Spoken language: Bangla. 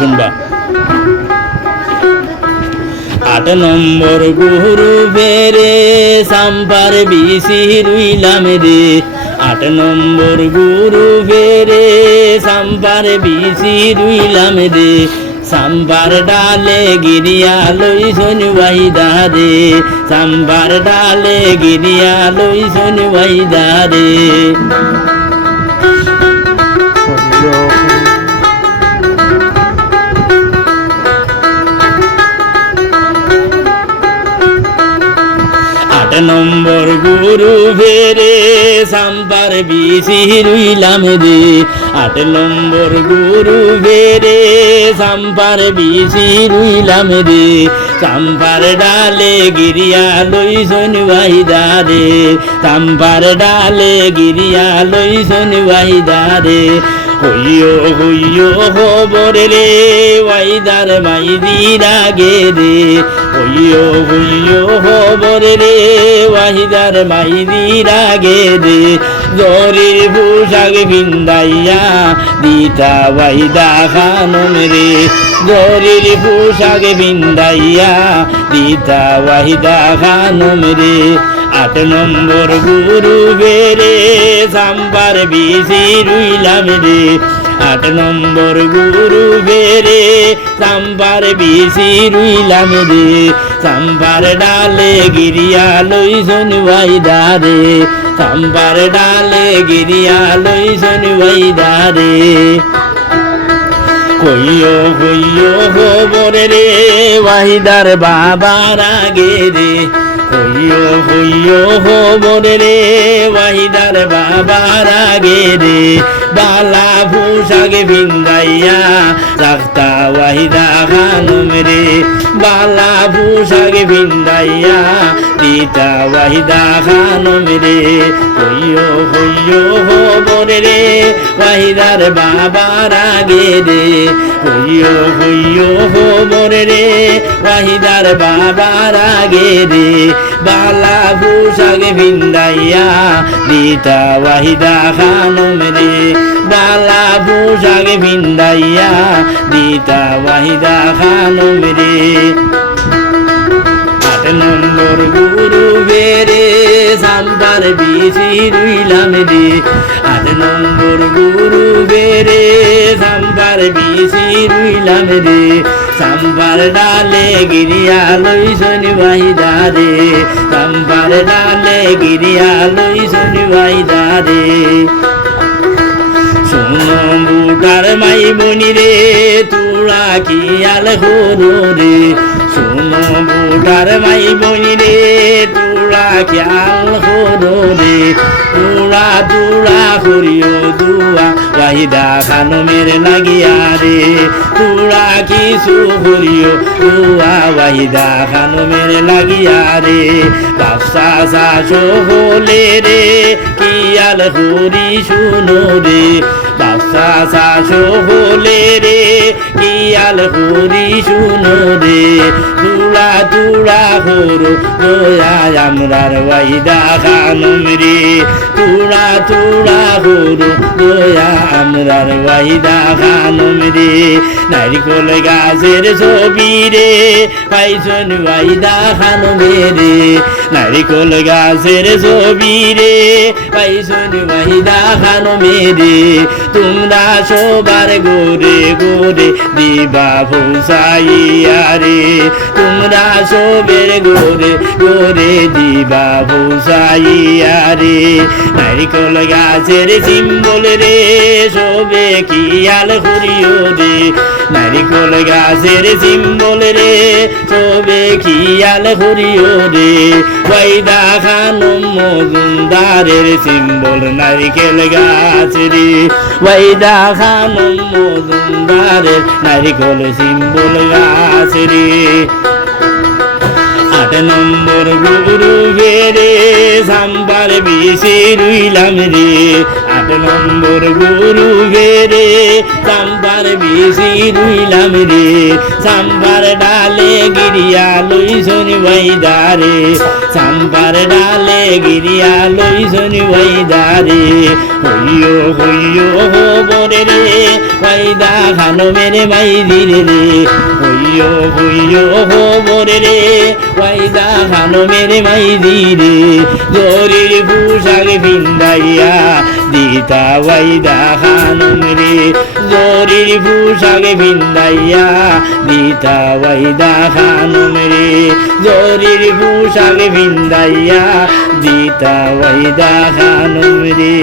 শুনবা 8 নম্বর গুরু বেরে সাম্বার বিসি রুইলাম রে 8 নম্বর গুরু বেরে সাম্বার বিসি রুইলাম রে সাম্বার ডালে গিরিয়া লই শনি ওয়াইদা রে সাম্বার ডালে গিরিয়া লই শনি ওয়াইদা রে 8 নম্বর গুরু বেরে সাম্বার বিসি রুইলাম রে 8 নম্বর গুরু বেরে সাম্বার বিসি রুইলাম রে সাম্বার ডালে গিরিয়া লই শনি ওয়াইদা রে সাম্বার ডালে গিরিয়া লই শনি ওয়াইদা রে হইয়ো হইয়ো খবরে রে ওয়াইদার মাইদিরা গে রে হইয়ো হইয়ো খবরে রে ওয়াইদার মাইদিরা গে রে জরির পোশাক ভিন্দাইয়া দিতা ওয়াইদা খানম রে জরির পোশাক ভিন্দাইয়া দিতা ওয়াইদা খানম রে 8 নম্বর গুরু বেরে সাম্বার বিসি রুইলাম রে 8 নম্বর গুরু বেরে সাম্বার বিসি রুইলাম রে সাম্বার ডালে গিরিয়া লই শনি ওয়াইদা রে সাম্বার ডালে গিরিয়া লই শনি ওয়াইদা রে কইয়ো কইয়ো খবরে রে ওয়াইদার বাবার আগে রে হইয়ো হইয়ো খবরে রে ওয়াহিদার বাবার আগে রে বালা পোশাক ভিন্দাইয়া রাখতা ওয়াহিদা খানম রে বালা পোশাক ভিন্দাইয়া দিতা ওয়াহিদা খানম রে হইয়ো হইয়ো খবরে রে ওয়াহিদার বাবার আগে রে হইয়ো হইয়ো খবরে রে ওয়াহিদার বাবার আগে রে বালা পোশাক ভিন্দাইয়া দিতা ওয়াহিদা খানম রে বালা পোশাক ভিন্দাইয়া দিতা ওয়াহিদা খানম রে 8 নম্বর গুরু বেরে সাম্বার বিসি রুইলাম রে 8 নম্বর গুরু বেরে সাম্বার বিসি রুইলাম রে সাম্বার ডালে গিরিয়া লই শনি ওয়াইদা রে সাম্বার ডালে গিরিয়া লই শনি ওয়াইদা রে শোনো বুটার মাই বনি রে তোরা কি আল হরো রে শোনো বুটার মাই বনি রে তোরা কি আল হরো রে তোরা তোরা করিও দুয়া ওয়াহিদা খানমের লাগিয়া রে তোরা কিছু করিও দুয়া ওয়াহিদা খানমের লাগিয়া রে বাদশা শাসো হলে রে কি আল হরি শুনো রে বাদশা শাসো হলে রে কি আল হরি শুনো রে তুলা তুলা হরো দয়া আমরার ওয়াহিদা খানম রে তুলা তুলা হরো দয়া আমরার ওয়াহিদা খানম রে নারিকল গাছের ছবি রে পাইছন ওয়াহিদা খানম রে নারিকল গাছের ছবি রে পাইছন ওয়াহিদা খানম রে তোমরা সবার গোরে গোরে দিবা ভৌসাইয়া রে তোমরা সবের গোরে গোরে দিবা ভৌসাইয়া রে নারিকল গাছের সিম্বল রে সবে কিয়াল করিও রে নারিকল গাছের সিম্বল রে সবে কিয়াল করিও রে ওয়াইদা খানম মজুমদারের সিম্বল নারিকেল গাছ রে ওয়াইদা খানম মজুমদারের নারিকল সিম্বল গাছ রে 8 নম্বর গুরু বেরে সাম্বার বিসি রুইলাম রে 8 নম্বর গুরু ফেরে চাম্পার বেশি রইলাম রে চাম্পার ডালে গিরিয়া লইছন ওয়াইদারে চাম্পার ডালে গিরিয়া লইছন ওয়াইদারে হইয়ো হইয়ো হো বরে রে ওয়াইদা খানো মেরে মাইদিরে রে হইয়ো হইয়ো হো বরে রে ওয়াইদা খানো মেরে মাইদিরে জরির পোশাক ভিন্দাইয়া দিতা ওয়াইদা খানম রে জরির পোশাক ভিন্দাইয়া দিতা ওয়াইদা খানম রে জরির পোশাক ভিন্দাইয়া দিতা ওয়াইদা খানম রে।